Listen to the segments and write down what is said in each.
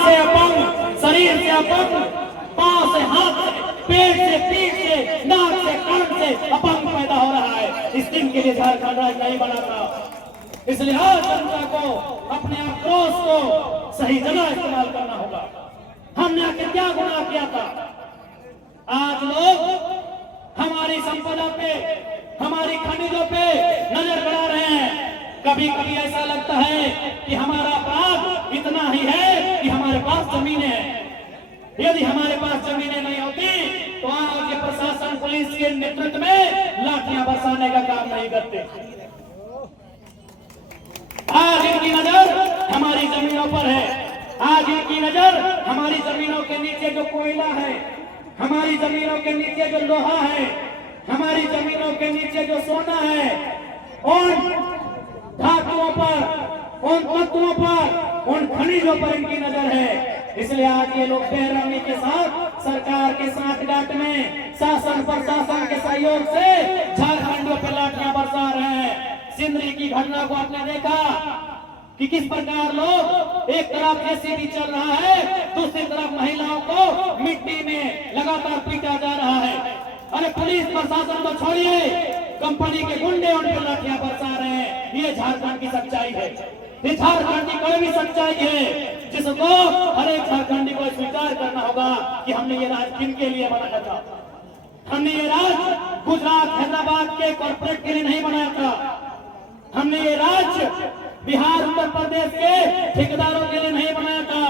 से अपंग, शरीर से अपंग, पांव से, हाथ से, पेट से, पीठ से, नाक से, कान से अपंग पैदा हो रहा है। इस दिन के लिए झारखंड राज्य नहीं बना था। इसलिए आज जनता को अपने आक्रोश को सही जगह इस्तेमाल करना होगा। हमने आखिर क्या गुनाह किया था? आज लोग हमारी संपदा पे, हमारी खनिजों पे नजर गड़ा रहे हैं। कभी कभी ऐसा लगता है कि हमारा अपराध इतना ही है कि हमारे पास जमीनें हैं। यदि हमारे पास जमीनें नहीं होती तो आज ये प्रशासन पुलिस के नेतृत्व में लाठियां बरसाने का काम नहीं करते। आज इनकी नजर हमारी जमीनों पर है। आज इनकी नजर हमारी जमीनों के नीचे जो कोयला है, हमारी जमीनों के नीचे जो लोहा है, हमारी जमीनों के नीचे जो सोना है, उन धातुओं पर, उन तत्वों पर, उन खनिजों पर इनकी नजर है। इसलिए आज ये लोग बेरहमी के साथ सरकार के साथ गांठ में शासन प्रशासन के सहयोग से झारखंडियों पर लाठियां बरसा रहे हैं। सिंदरी की घटना को आपने देखा कि किस प्रकार लोग एक तरफ जेसीबी चल रहा है, दूसरी तरफ महिलाओं को मिट्टी में लगातार पीटा जा रहा है। अरे पुलिस प्रशासन तो छोड़िए, कंपनी के गुंडे उन पर लाठियां बरसा रहे हैं। ये झारखंड की सच्चाई है, ये झारखंड की कड़वी सच्चाई है, जिसको हर एक झारखंडी को स्वीकार करना होगा कि हमने ये राज किनके लिए बनाया था। हमने ये राज गुजरात, हैदराबाद के कॉर्पोरेट के लिए नहीं बनाया था। हमने ये राज्य बिहार, उत्तर प्रदेश के ठेकेदारों के लिए नहीं बनाया था।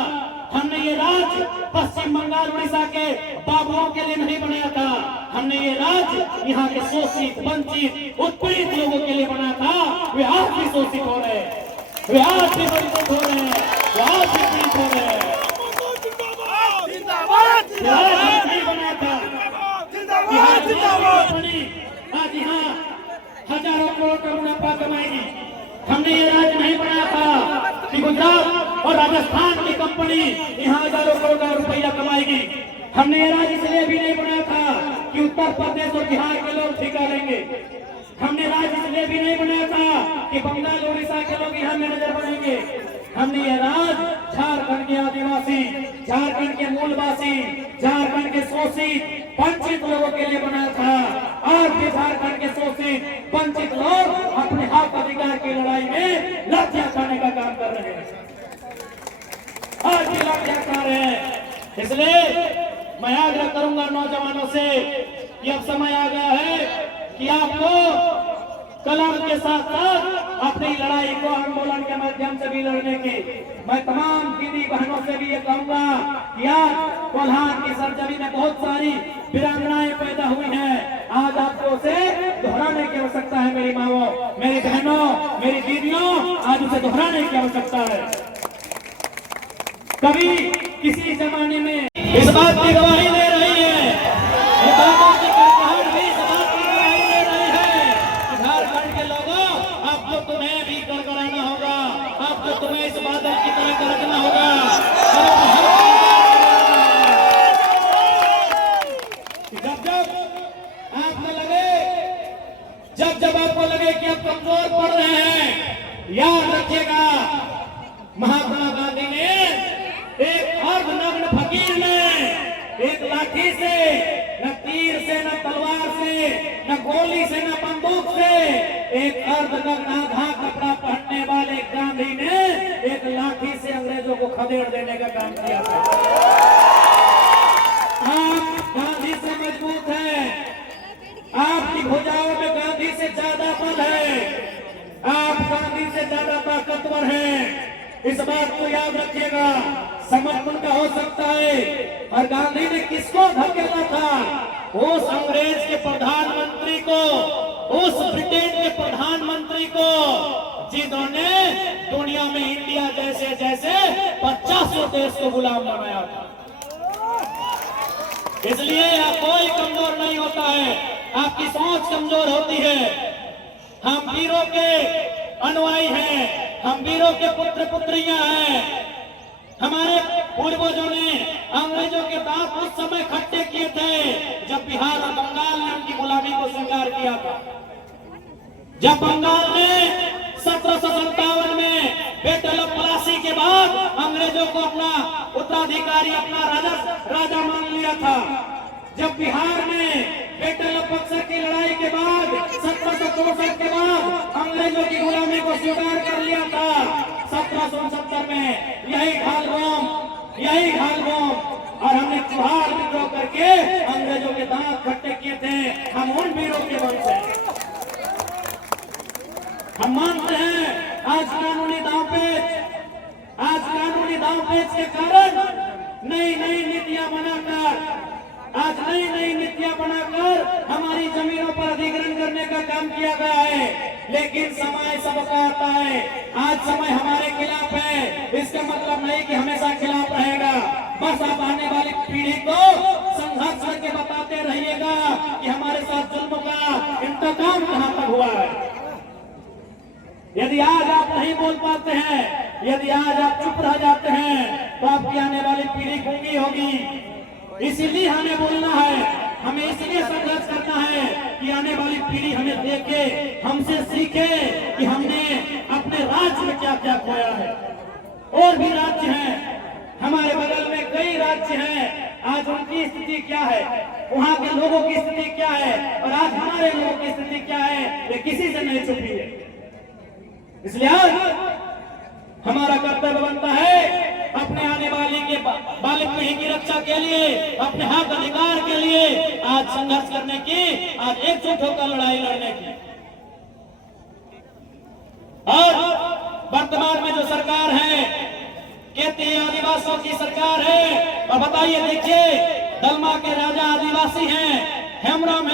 हमने ये राज्य पश्चिम बंगाल, उड़ीसा के बाबुओं के लिए नहीं बनाया था। हमने ये राज्य यहाँ के शोषित, वंचित, उत्पीड़ित लोगों के लिए बनाया था। वे आज भी शोषित हो रहे हैं, वे आज भी वंचित हो रहे हैं, वे आज भी पीड़ित हो रहे हैं। नहीं बनाया था। आज यहाँ हजारों करोड़ का मुनाफा कमाएगी। हमने ये राज्य नहीं बनाया था कि गुजरात और राजस्थान की कंपनी यहाँ हजारों करोड़ का रुपया कमाएगी। हमने ये राज्य इसलिए भी नहीं बनाया था कि उत्तर प्रदेश और बिहार के लोग ठेका लेंगे। हमने राज्य इसलिए भी नहीं बनाया था कि बंगाल, उड़ीसा के लोग यहाँ मैनेजर बनेंगे। हमने ये राज्य झारखंड के आदिवासी, झारखंड के मूलवासी, झारखंड के शोषित, वंचित लोगों के लिए बनाया था। आज भी झारखंड के शोषित, वंचित लोग अपने हक अधिकार की लड़ाई में लाठियां खाने का काम कर रहे हैं। आज भी लाठियां खा रहे हैं। इसलिए मैं आग्रह करूंगा नौजवानों से कि अब समय आ गया है कि आपको कलम के साथ साथ अपनी लड़ाई को आंदोलन के माध्यम से भी लड़ने की। मैं तमाम दीदी बहनों से भी ये कहूंगा कि आज कोल्हान की सरजमी में बहुत सारी वीरांगनाएं पैदा हुई हैं। आज आपको उसे दोहराने की आवश्यकता है। मेरी माँओं, मेरी बहनों, मेरी दीदियों, आज उसे दोहराने की आवश्यकता है। कभी किसी जमाने में इस बात की गवाही दे रही है, तुम्हें भी गड़गड़ाना होगा, आपको तुम्हें इस बादल की तरह गरजना होगा। जब आपको लगे कि आप कमजोर पड़ रहे हैं, याद रखिएगा महात्मा गांधी ने एक अर्धनग्न फकीर ने एक लाठी से, न तीर से, न तलवार से, न गोली से, न बंदूक से, एक अर्धनग्न आधा कपड़ा पहनने वाले गांधी ने एक लाठी से अंग्रेजों को खदेड़ देने का काम किया था। आप गांधी से मजबूत हैं, आपकी भुजाओं में गांधी से ज्यादा बल है, आप गांधी से ज्यादा ताकतवर हैं। इस बात को याद रखिएगा। समर्पण का हो सकता है। और गांधी ने किसको धकेला था? उस अंग्रेज के प्रधानमंत्री को, उस ब्रिटेन के प्रधानमंत्री को, जिन्होंने दुनिया में इंडिया जैसे जैसे 50 देश को गुलाम बनाया था। इसलिए कोई कमजोर नहीं होता है, आपकी सोच कमजोर होती है। हम वीरों के अनुयायी हैं, हम वीरों के पुत्र पुत्रियां हैं। हमारे पूर्वजों ने अंग्रेजों के दांत उस समय खट्टे किए थे जब बिहार और बंगाल ने उनकी गुलामी को स्वीकार किया था। जब बंगाल ने 1757 में बैटल ऑफ प्लासी के बाद अंग्रेजों को अपना अधिकारी अपना राजा मान लिया था। जब बिहार में बैटल ऑफ बक्सर की लड़ाई के बाद 1764 के बाद अंग्रेजों की गुलामी को स्वीकार कर लिया था, 1769 में यही खालबोम और हमने चुहार विद्रोह करके अंग्रेजों के दांत खट्टे किए थे। हम उन वीरों के वंश हैं। हम मानते हैं आज कानूनी दांवपेच के कारण नई नीतियां बनाकर हमारी जमीनों पर अधिग्रहण करने का काम किया गया है। लेकिन समय सबका आता है। आज समय हमारे खिलाफ है, इसका मतलब नहीं कि हमेशा खिलाफ रहेगा। बस आप आने वाली पीढ़ी को संघर्ष करके बताते रहिएगा कि हमारे साथ जुल्म का इंतकाम कहां तक हुआ है। यदि आज आप नहीं बोल पाते हैं, यदि आज आप चुप रह जाते हैं, तो आपकी आने वाली पीढ़ी गूंगी होगी। इसीलिए हमें बोलना है, हमें इसलिए संघर्ष करना है कि आने वाली पीढ़ी हमें देखे, हमसे सीखे कि हमने अपने राज्य में क्या क्या खोया है। और भी राज्य हैं, हमारे बगल में कई राज्य हैं, आज उनकी स्थिति क्या है, वहां के लोगों की स्थिति क्या है और आज हमारे लोगों की स्थिति क्या है, ये किसी से नहीं छुपी है। इसलिए आज हमारा कर्तव्य बनता है अपने आने वाली पीढ़ी की रक्षा के लिए, अपने हक अधिकार के लिए आज संघर्ष करने की, आज एकजुट होकर लड़ाई लड़ने की। और वर्तमान में जो सरकार है, कहते हैं आदिवासियों की सरकार है। और बताइए, देखिए, दलमा के राजा आदिवासी हैं, हेमरम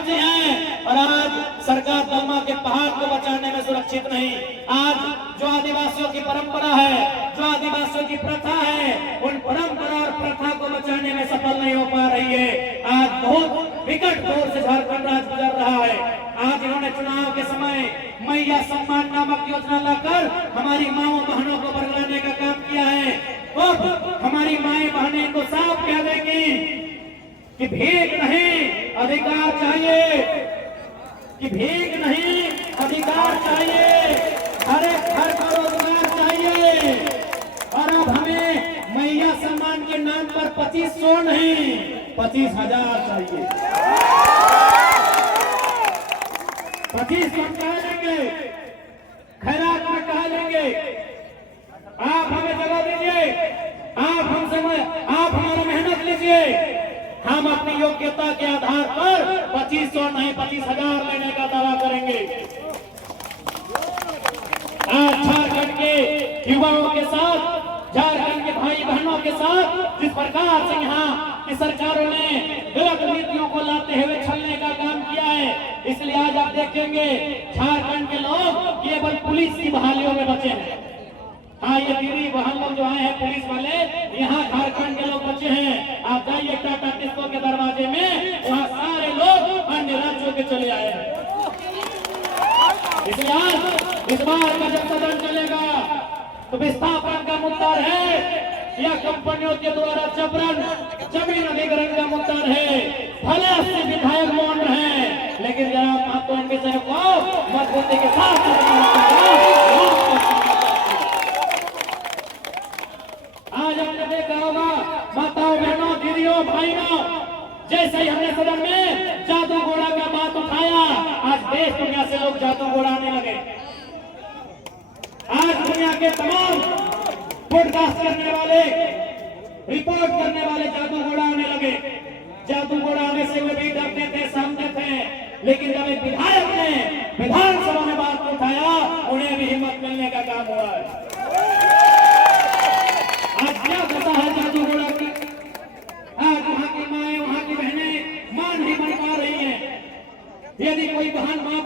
जी हैं, और आज सरकार दलमा के पहाड़ को बचाने में सुरक्षित नहीं। आज जो आदिवासियों की परंपरा है, जो आदिवासियों की प्रथा है, उन परंपरा और प्रथा को बचाने में सफल नहीं हो पा रही है। आज बहुत विकट दौर से झारखंड राज्य गुजर रहा है। आज इन्होंने चुनाव के समय मैया सम्मान नामक योजना लाकर हमारी माओ बहनों को बरगलाने का काम किया है। तो हमारी माएं बहनें इनको साफ कह देंगी कि भीख नहीं अधिकार चाहिए, कि भीख नहीं अधिकार चाहिए, हर एक घर को रोजगार चाहिए। और अब हमें मैया सम्मान के नाम पर 2500 नहीं 25,000 चाहिए। 2500 कहा लेंगे, खैरात में कहा लेंगे। आप हमें जगह दीजिए, आप हमारा मेहनत लीजिए, हम अपनी योग्यता के आधार पर 2500 नहीं 25,000 लेने का दावा करेंगे। आज झारखंड के युवाओं के साथ, झारखंड के भाई बहनों के साथ जिस प्रकार से यहाँ की सरकारों ने गलत नीतियों को लाते हुए छलने का काम किया है, इसलिए आज आप देखेंगे झारखंड के लोग केवल पुलिस की बहालियों में बचे हैं। हाँ, ये दीदी बहन लोग जो आए हैं पुलिस वाले, यहाँ झारखंड के लोग बचे हैं। आप जाइए टाटा टिस्को के दरवाजे में, वहाँ सारे लोग अन्य राज्यों के चले आए हैं। इसलिए आज इस बार का जब सदन चलेगा तो विस्थापन का मुद्दा है या कंपनियों के द्वारा जबरन जमीन अधिग्रहण का मुद्दा है। भले से विधायक मौन रहे, लेकिन जरा आपको इन विषयों को मजबूती के साथ आज हमने देखा होगा, माताओं बहनों दीदियों भाइयों, जैसे ही हमने सदन में जादू घोड़ा का बात उठाया, आज देश दुनिया से लोग जादू घोड़ा आने लगे। आज दुनिया के तमाम पॉडकास्ट करने वाले, रिपोर्ट करने वाले जादू घोड़ा आने लगे। जादू घोड़ा आने से वे भी डरते थे, सहमते थे, लेकिन जब एक विधायक ने विधानसभा में बात उठाया, उन्हें भी हिम्मत मिलने का काम हुआ है। आज क्या पता है जादू घोड़ा की? आज वहाँ की माएं, वहाँ की बहनें मान नहीं बन पा रही हैं। यदि कोई बहन मां